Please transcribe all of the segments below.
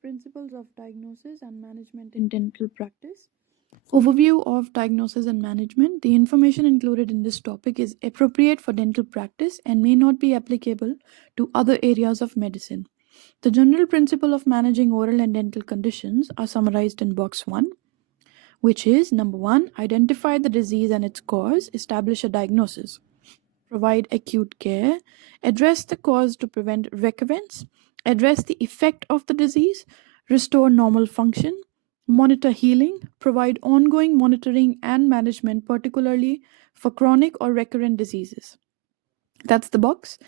Principles of diagnosis and management in dental practice. Overview of diagnosis and management. The information included in this topic is appropriate for dental practice and may not be applicable to other areas of medicine. The general principle of managing oral and dental conditions are summarized in box 1, which is number 1, identify the disease and its cause, establish a diagnosis, provide acute care, address the cause to prevent recurrence, address the effect of the disease, restore normal function, monitor healing, provide ongoing monitoring and management, particularly for chronic or recurrent diseases. That's the box.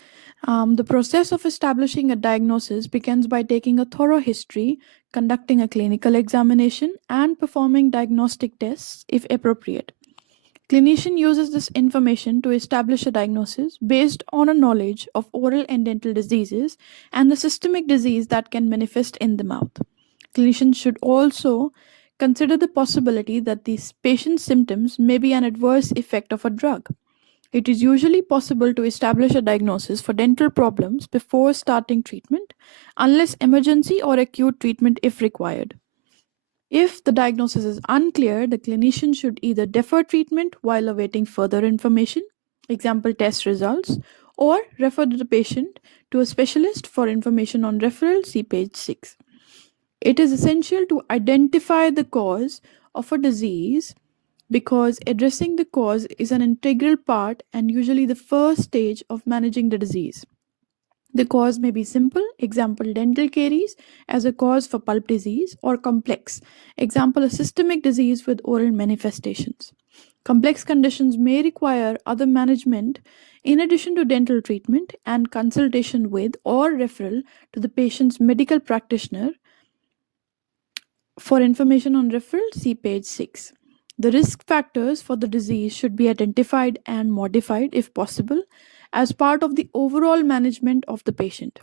The process of establishing a diagnosis begins by taking a thorough history, conducting a clinical examination, and performing diagnostic tests if appropriate. Clinician uses this information to establish a diagnosis based on a knowledge of oral and dental diseases and the systemic disease that can manifest in the mouth. Clinicians should also consider the possibility that these patient's symptoms may be an adverse effect of a drug. It is usually possible to establish a diagnosis for dental problems before starting treatment, unless emergency or acute treatment if required. If the diagnosis is unclear, the clinician should either defer treatment while awaiting further information, example test results, or refer the patient to a specialist for information on referral, see page 6. It is essential to identify the cause of a disease because addressing the cause is an integral part and usually the first stage of managing the disease. The cause may be simple, example dental caries as a cause for pulp disease, or complex, example a systemic disease with oral manifestations. Complex conditions may require other management in addition to dental treatment and consultation with or referral to the patient's medical practitioner. For information on referral, see page 6. The risk factors for the disease should be identified and modified if possible as part of the overall management of the patient.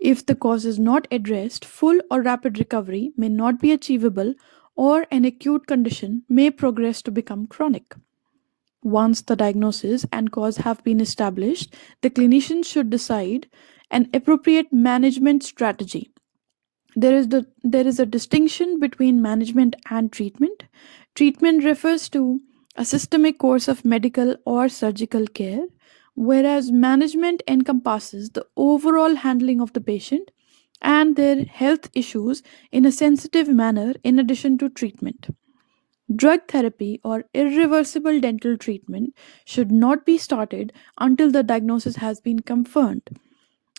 If the cause is not addressed, full or rapid recovery may not be achievable, or an acute condition may progress to become chronic. Once the diagnosis and cause have been established, the clinician should decide an appropriate management strategy. There is a distinction between management and treatment. Treatment refers to a systemic course of medical or surgical care, whereas management encompasses the overall handling of the patient and their health issues in a sensitive manner in addition to treatment. Drug therapy or irreversible dental treatment should not be started until the diagnosis has been confirmed.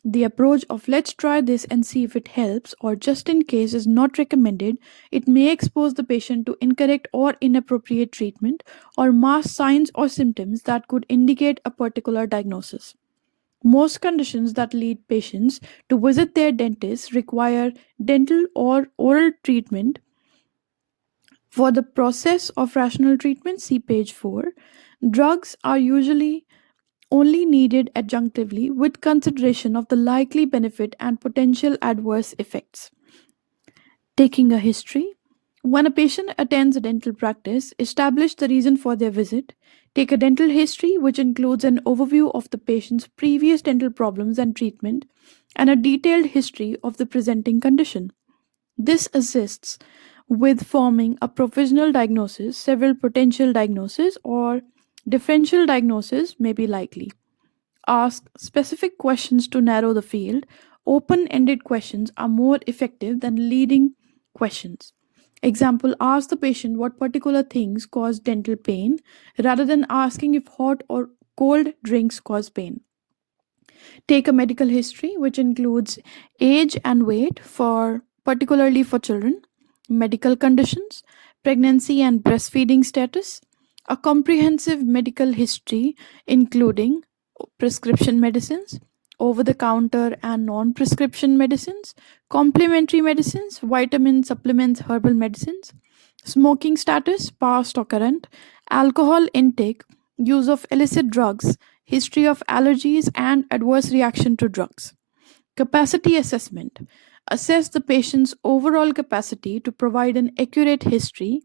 The approach of let's try this and see if it helps, or just in case, is not recommended. It may expose the patient to incorrect or inappropriate treatment or mask signs or symptoms that could indicate a particular diagnosis. Most conditions that lead patients to visit their dentist require dental or oral treatment. For the process of rational treatment, see page 4. Drugs are usually only needed adjunctively with consideration of the likely benefit and potential adverse effects. Taking a history. When a patient attends a dental practice, establish the reason for their visit. Take a dental history, which includes an overview of the patient's previous dental problems and treatment, and a detailed history of the presenting condition. This assists with forming a provisional diagnosis. Several potential diagnoses or differential diagnoses may be likely. Ask specific questions to narrow the field. Open ended questions are more effective than leading questions. Example, ask the patient what particular things cause dental pain rather than asking if hot or cold drinks cause pain. Take a medical history, which includes age and weight, for particularly for children, medical conditions, pregnancy and breastfeeding status, a comprehensive medical history including prescription medicines, over the counter and non prescription medicines, complementary medicines, vitamin supplements, herbal medicines, smoking status, past or current, alcohol intake, use of illicit drugs, history of allergies and adverse reaction to drugs. Capacity assessment. Assess the patient's overall capacity to provide an accurate history,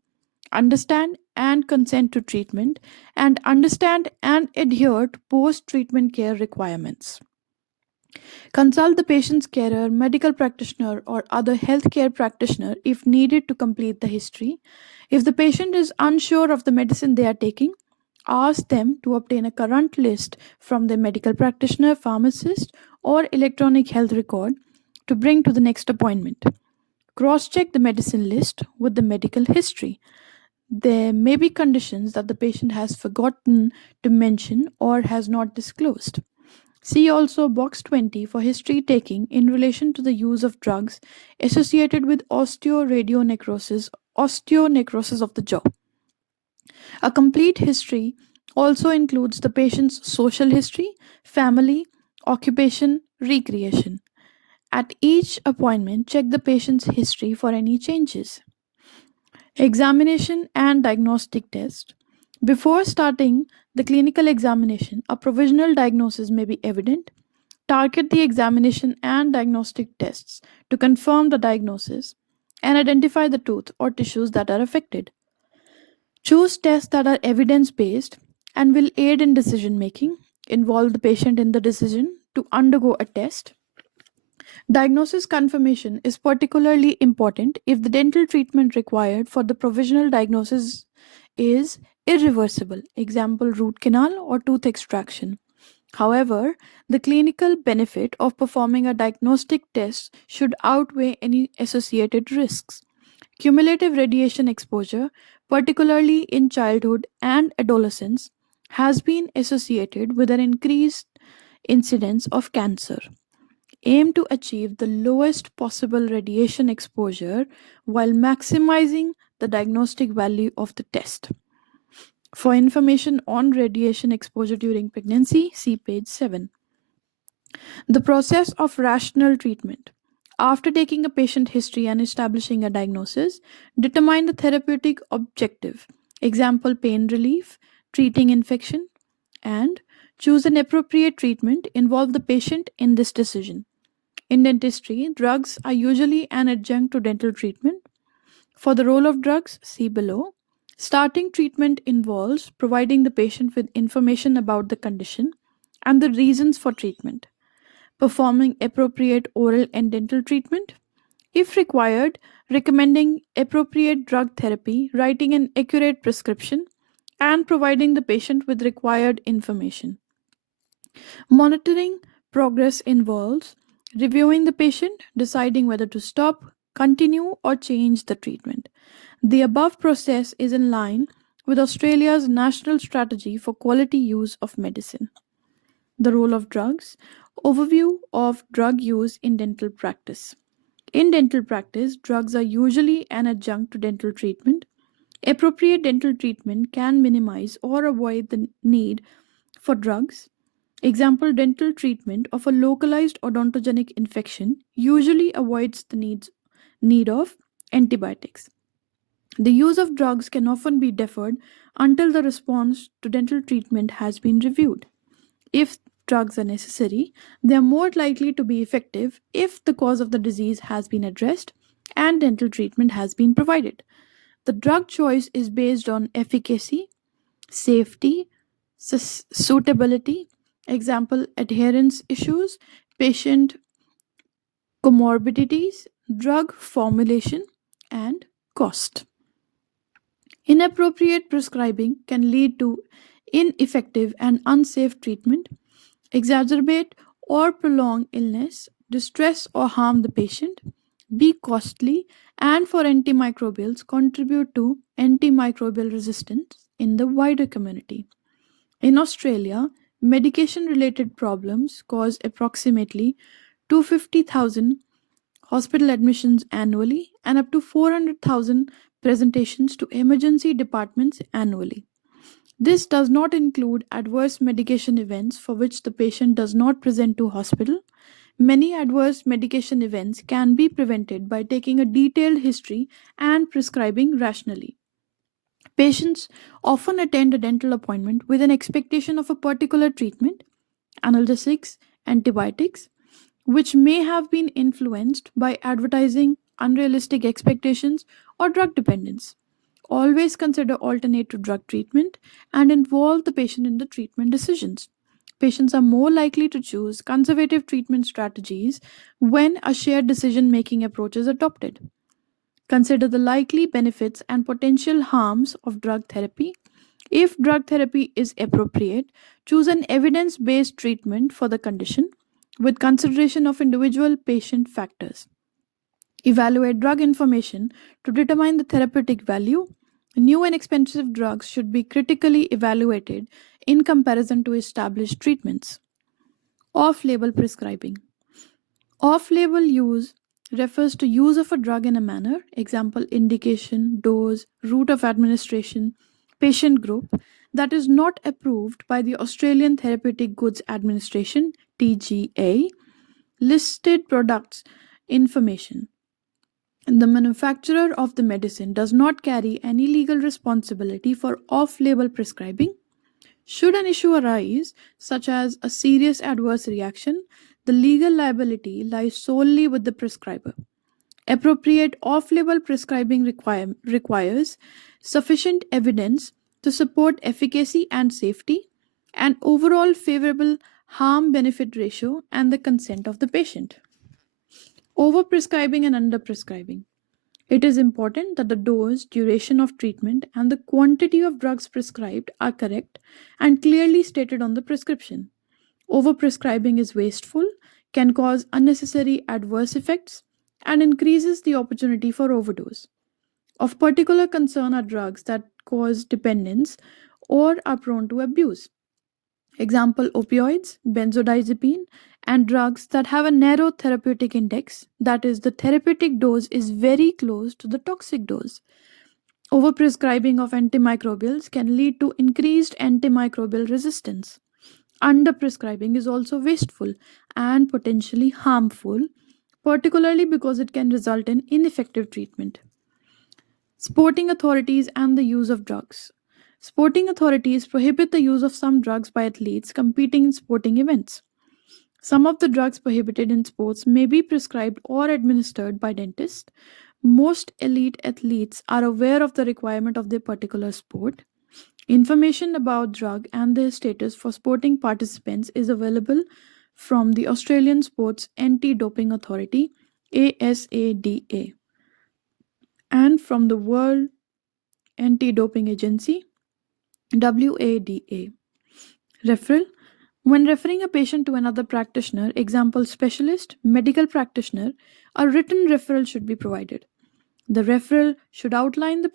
understand and consent to treatment, and understand and adhere to post treatment care requirements. Consult the patient's carer, medical practitioner, or other healthcare practitioner if needed to complete the history. If the patient is unsure of the medicine they are taking, ask them to obtain a current list from the medical practitioner, pharmacist, or electronic health record to bring to the next appointment. Cross check the medicine list with the medical history. There may be conditions that the patient has forgotten to mention or has not disclosed. See also box 20 for history taking in relation to the use of drugs associated with osteonecrosis of the jaw. A complete history also includes the patient's social history, family, occupation, recreation. At each appointment, check the patient's history for any changes. Examination and diagnostic test. Before starting the clinical examination, a provisional diagnosis may be evident. Target the examination and diagnostic tests to confirm the diagnosis and identify the tooth or tissues that are affected. Choose tests that are evidence based and will aid in decision making. Involve the patient in the decision to undergo a test. Diagnosis confirmation is particularly important if the dental treatment required for the provisional diagnosis is irreversible, example, root canal or tooth extraction. However, the clinical benefit of performing a diagnostic test should outweigh any associated risks. Cumulative radiation exposure, particularly in childhood and adolescence, has been associated with an increased incidence of cancer. Aim to achieve the lowest possible radiation exposure while maximizing the diagnostic value of the test. For information on radiation exposure during pregnancy, see page 7. The process of rational treatment. After taking a patient history and establishing a diagnosis, determine the therapeutic objective. Example, pain relief, treating infection, and choose an appropriate treatment. Involve the patient in this decision. In dentistry, drugs are usually an adjunct to dental treatment. For the role of drugs, see below. Starting treatment involves providing the patient with information about the condition and the reasons for treatment, performing appropriate oral and dental treatment, if required, recommending appropriate drug therapy, writing an accurate prescription, and providing the patient with required information. Monitoring progress involves reviewing the patient, deciding whether to stop, continue, or change the treatment. The above process is in line with Australia's national strategy for quality use of medicine. The role of drugs. Overview of drug use in dental practice. In dental practice, drugs are usually an adjunct to dental treatment. Appropriate dental treatment can minimize or avoid the need for drugs. Example, dental treatment of a localized odontogenic infection usually avoids the need of antibiotics. The use of drugs can often be deferred until the response to dental treatment has been reviewed. If drugs are necessary, they are more likely to be effective if the cause of the disease has been addressed and dental treatment has been provided. The drug choice is based on efficacy, safety, suitability, example, adherence issues, patient comorbidities, drug formulation, and cost. Inappropriate prescribing can lead to ineffective and unsafe treatment, exacerbate or prolong illness, distress or harm the patient, be costly, and for antimicrobials contribute to antimicrobial resistance in the wider community. In Australia, medication related problems cause approximately 250,000 hospital admissions annually and up to 400,000 presentations to emergency departments annually. This does not include adverse medication events for which the patient does not present to hospital. Many adverse medication events can be prevented by taking a detailed history and prescribing rationally. Patients often attend a dental appointment with an expectation of a particular treatment, analgesics, antibiotics, which may have been influenced by advertising, unrealistic expectations, or drug dependence. Always consider alternate to drug treatment and involve the patient in the treatment decisions. Patients are more likely to choose conservative treatment strategies when a shared decision making approach is adopted. Consider the likely benefits and potential harms of drug therapy. If drug therapy is appropriate, choose an evidence based treatment for the condition with consideration of individual patient factors. Evaluate drug information to determine the therapeutic value. New and expensive drugs should be critically evaluated in comparison to established treatments. Off label prescribing. Off label use refers to use of a drug in a manner, example, indication, dose, route of administration, patient group, that is not approved by the Australian Therapeutic Goods Administration, TGA, listed products information. The manufacturer of the medicine does not carry any legal responsibility for off label prescribing. Should an issue arise, such as a serious adverse reaction, the legal liability lies solely with the prescriber. Appropriate off label prescribing requires sufficient evidence to support efficacy and safety, an overall favorable harm benefit ratio, and the consent of the patient. Overprescribing and underprescribing. It is important that the dose, duration of treatment, and the quantity of drugs prescribed are correct and clearly stated on the prescription. Overprescribing is wasteful, can cause unnecessary adverse effects, and increases the opportunity for overdose. Of particular concern are drugs that cause dependence or are prone to abuse. Example, opioids, benzodiazepine, and drugs that have a narrow therapeutic index, that is, the therapeutic dose is very close to the toxic dose. Overprescribing of antimicrobials can lead to increased antimicrobial resistance. Underprescribing is also wasteful and potentially harmful, particularly because it can result in ineffective treatment. Sporting authorities and the use of drugs. Sporting authorities prohibit the use of some drugs by athletes competing in sporting events. Some of the drugs prohibited in sports may be prescribed or administered by dentists. Most elite athletes are aware of the requirement of their particular sport. Information about drug and their status for sporting participants is available from the Australian Sports Anti-Doping Authority, ASADA, and from the World Anti-Doping Agency, WADA. Referral. When referring a patient to another practitioner, example specialist, medical practitioner, a written referral should be provided. The referral should outline the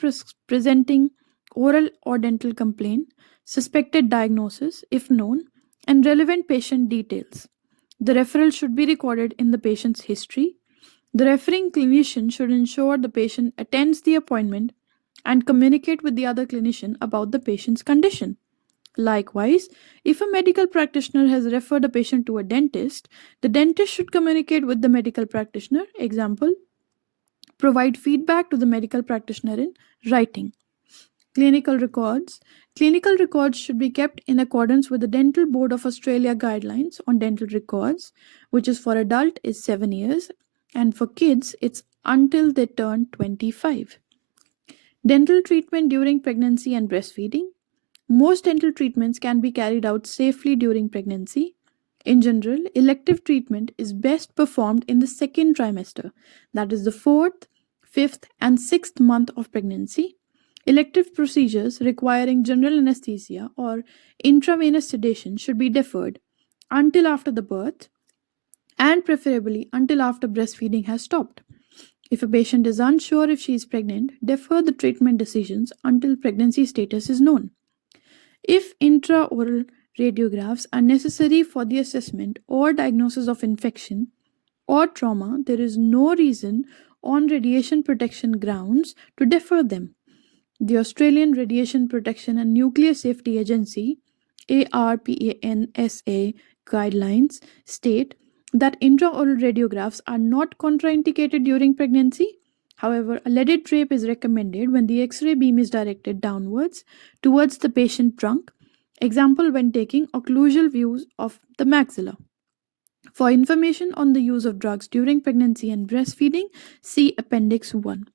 presenting oral or dental complaint, suspected diagnosis, if known, and relevant patient details. The referral should be recorded in the patient's history. The referring clinician should ensure the patient attends the appointment and communicate with the other clinician about the patient's condition. Likewise, if a medical practitioner has referred a patient to a dentist, the dentist should communicate with the medical practitioner. Example, provide feedback to the medical practitioner in writing. Clinical records. Clinical records should be kept in accordance with the Dental Board of Australia guidelines on dental records, which is for adult is 7 years and for kids it's until they turn 25. Dental treatment during pregnancy and breastfeeding. Most dental treatments can be carried out safely during pregnancy. In general, elective treatment is best performed in the second trimester, that is the fourth, fifth, and sixth month of pregnancy. Elective procedures requiring general anesthesia or intravenous sedation should be deferred until after the birth and preferably until after breastfeeding has stopped. If a patient is unsure if she is pregnant, defer the treatment decisions until pregnancy status is known. If intraoral radiographs are necessary for the assessment or diagnosis of infection or trauma, there is no reason on radiation protection grounds to defer them. The Australian Radiation Protection and Nuclear Safety Agency ARPANSA guidelines state that intraoral radiographs are not contraindicated during pregnancy. However, a leaded drape is recommended when the X-ray beam is directed downwards towards the patient trunk, example when taking occlusal views of the maxilla. For information on the use of drugs during pregnancy and breastfeeding, see Appendix 1.